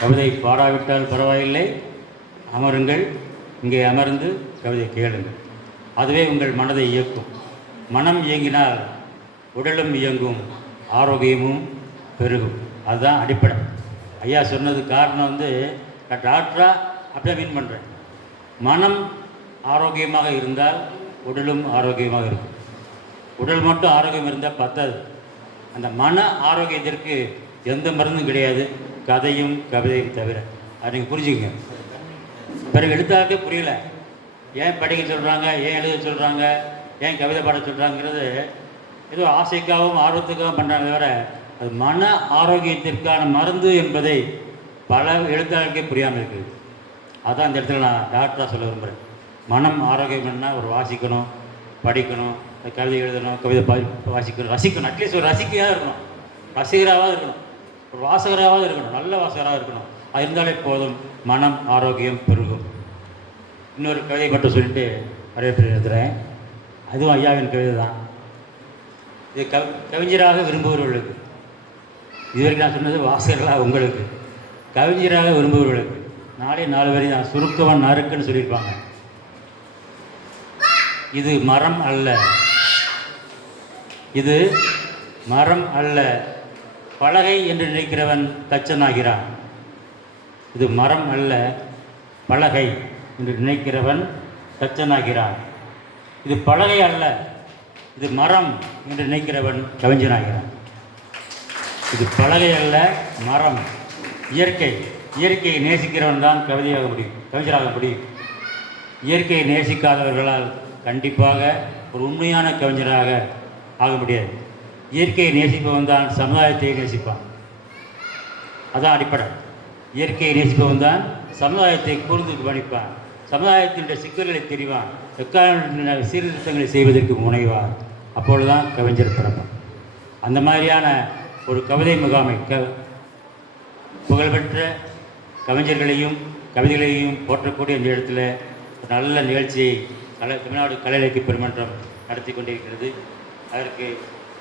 கவிதை பாடாவிட்டால் பரவாயில்லை, அமருங்கள், இங்கே அமர்ந்து கவிதை கேளுங்கள். அதுவே உங்கள் மனதை இயக்கும். மனம் இயங்கினால் உடலும் இயங்கும், ஆரோக்கியமும் பெருகும். அதுதான் அடிப்படை. ஐயா சொன்னது காரணம் நான் டாக்டராக அப்படியே மீன் பண்ணுறேன். மனம் ஆரோக்கியமாக இருந்தால் உடலும் ஆரோக்கியமாக இருக்கும். உடல் மட்டும் ஆரோக்கியம் இருந்தால் பத்தாது. அந்த மன ஆரோக்கியத்திற்கு எந்த மருந்தும் கிடையாது, கதையும் கவிதையும் தவிர. அதை நீங்கள் புரிஞ்சுக்கங்க. பிறகு எழுத்தாக்கே புரியல, ஏன் படிக்க சொல்கிறாங்க, ஏன் எழுத சொல்கிறாங்க, ஏன் கவிதை பாட சொல்கிறாங்கிறது ஏதோ ஆசைக்காகவும் ஆர்வத்துக்காகவும் பண்ணுறாங்க தவிர அது மன ஆரோக்கியத்திற்கான மருந்து என்பதை பல எழுத்தாளருக்கே புரியாமல் இருக்குது. அதான் இந்த இடத்துல நான் டாக்டராக சொல்ல விரும்புகிறேன். மனம் ஆரோக்கியம் பண்ணால் ஒரு வாசிக்கணும், படிக்கணும், கவிதை எழுதணும், கவிதை வாசிக்கணும், ரசிக்கணும். அட்லீஸ்ட் ஒரு ரசிக்கையாக இருக்கணும், ரசிகராக இருக்கணும், ஒரு வாசகராக இருக்கணும், நல்ல வாசகராக இருக்கணும். அது இருந்தாலே போதும், மனம் ஆரோக்கியம் பெருகும். இன்னொரு கவிதை மட்டும் சொல்லிட்டு வரவேற்பு எழுதுகிறேன். அதுவும் ஐயாவின் கவிதை தான். இது கவிஞராக விரும்புபவர்களுக்கு, இதுவரைக்கும் நான் சொன்னது வாசகர்களாக உங்களுக்கு. கவிஞராக விரும்புபவர்களுக்கு 4 வரி தான், சுருக்கவன் நறுக்குன்னு சொல்லியிருப்பாங்க. இது மரம் அல்ல, இது மரம் அல்ல, பலகை என்று நினைக்கிறவன் தச்சனாகிறான். இது மரம் அல்ல, பலகை என்று நினைக்கிறவன் தச்சனாகிறான். இது பலகை அல்ல, இது மரம் என்று நினைக்கிறவன் கவிஞனாகிறான். இது பலகை அல்ல, மரம், இயற்கை. இயற்கையை நேசிக்கிறவன் தான் கவிதையாக முடியும், கவிஞராக முடியும். இயற்கையை நேசிக்காதவர்களால் கண்டிப்பாக ஒரு உண்மையான கவிஞராக ஆக முடியாது. இயற்கையை நேசிப்பவன் தான் சமுதாயத்தை நேசிப்பான். அதான் அடிப்படை. இயற்கையை நேசிப்பவன் தான் சமுதாயத்தை கூர்ந்து கவனிப்பான், சமுதாயத்தினுடைய சிக்கல்களை தெரிவான், எக்கால சீர்திருத்தங்களை செய்வதற்கு முனைவார். அப்பொழுதுதான் கவிஞர் பிறப்பான். அந்த மாதிரியான ஒரு கவிதை முகாமை, புகழ்பெற்ற கவிஞர்களையும் கவிதைகளையும் போற்றக்கூடிய இந்த இடத்துல ஒரு நல்ல நிகழ்ச்சியை தமிழ்நாடு கலை இலக்கிய பெருமன்றம் நடத்தி கொண்டிருக்கிறது. அதற்கு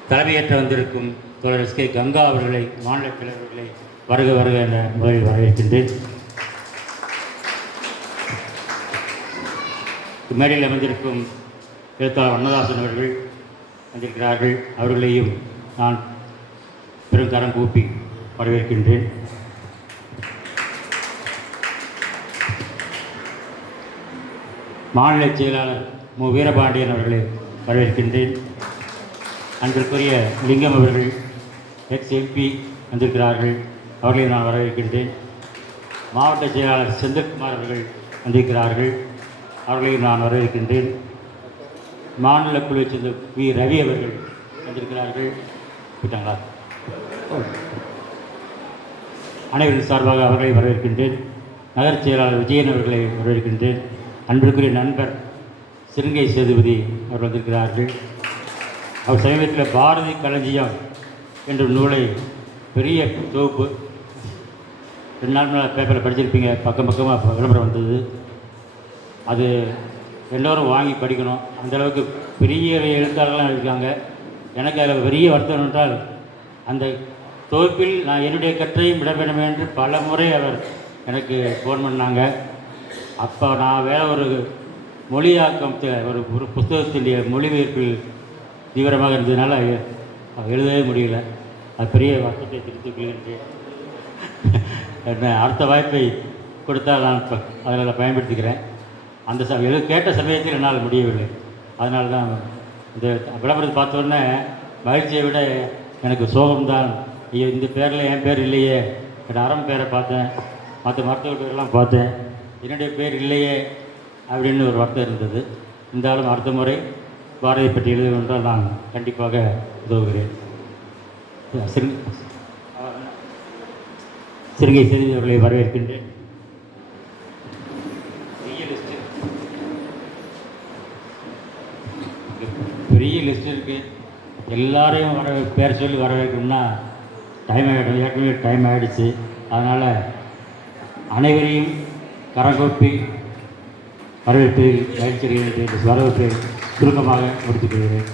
தலைமையேற்ற வந்திருக்கும் தோழர் எஸ்.கே. கங்கா அவர்களை, மாநில தலைவர்களை வருக வருக என்ற முறையில் வரவேற்கின்றேன். மேடையில் அமைந்திருக்கும் எழுத்தாளர் வண்ணதாசன் அவர்கள் வந்திருக்கிறார்கள். அவர்களையும் நான் பெருங்கரம் கூப்பி வரவேற்கின்றேன். மாநில செயலாளர் மு. வீரபாண்டியன் அவர்களை வரவேற்கின்றேன். அன்பிற்குரிய லிங்கம் அவர்கள் எக்ஸ்-எம்பி வந்திருக்கிறார்கள். அவர்களையும் நான் வரவேற்கின்றேன். மாவட்ட செயலாளர் செந்தில்குமார் அவர்கள் வந்திருக்கிறார்கள். அவர்களையும் நான் வரவேற்கின்றேன். மாநில குழுவை சேர்ந்த வி. ரவி அவர்கள் வந்திருக்கிறார்கள். போயிட்டாங்களா? அனைவரின் சார்பாக அவர்களை வரவேற்கின்றேன். நகர் செயலாளர் விஜயன் அவர்களை வரவேற்கின்றேன். அன்பிற்குரிய நண்பர் சிறுங்கை சேதுபதி அவர்கள் வந்திருக்கிறார்கள். அவர் சமீபத்தில் பாரதி களஞ்சியம் என்ற நூலை, பெரிய தொகுப்பு, 2 நாள் மேலே பேப்பரில் படிச்சிருப்பீங்க, பக்கம் பக்கமாக விளம்பரம் வந்தது. அது எல்லோரும் வாங்கி படிக்கணும். அந்தளவுக்கு பெரிய எழுத்தாளர்கள்லாம் இருக்காங்க. எனக்கு அதில் பெரிய வருத்தம் என்றால், அந்த தொகுப்பில் நான் என்னுடைய கற்றையும் விட வேண்டும் என்று பல முறை அவர் எனக்கு ஃபோன் பண்ணாங்க. அப்போ நான் வேறு ஒரு மொழியாக்கத்தில் ஒரு புத்தகத்தினுடைய மொழிபெயர்ப்பில் தீவிரமாக இருந்ததுனால எழுதவே முடியல. அது பெரிய வருத்தத்தை திருத்திக் கொள்கின்றேன். அடுத்த வாய்ப்பை கொடுத்தால் நான் அதில் பயன்படுத்திக்கிறேன். அந்த கேட்ட சமயத்தில் என்னால் முடியவில்லை. அதனால தான் இந்த விளம்பரத்தை பார்த்தோன்னே மகிழ்ச்சியை விட எனக்கு சோகம்தான். ஐயோ, இந்த பேரில் என் பேர் இல்லையே, என் அறம் பேரை பார்த்தேன், மற்ற மருத்துவ பேரெல்லாம் பார்த்தேன், என்னுடைய பேர் இல்லையே அப்படின்னு ஒரு வருத்தம் இருந்தது. இருந்தாலும் அடுத்த முறை பாரதியை பற்றி எழுதுவென்றால் நான் கண்டிப்பாக உதவுகிறேன். சிறுங்கை செய்தி அவர்களை வரவேற்கின்றேன். பெரிய லிஸ்ட் இருக்குது. எல்லாரையும் பேர் சொல்லி வரவேற்கணும்னா டைம் ஆகிடும். ஏற்கனவே டைம் ஆகிடுச்சு. அதனால் அனைவரையும் கரங்கோப்பி வரவேற்பதில் மகிழ்ச்சி வரவேற்பை சுருக்கமாக முடித்துக் கொள்கிறேன்.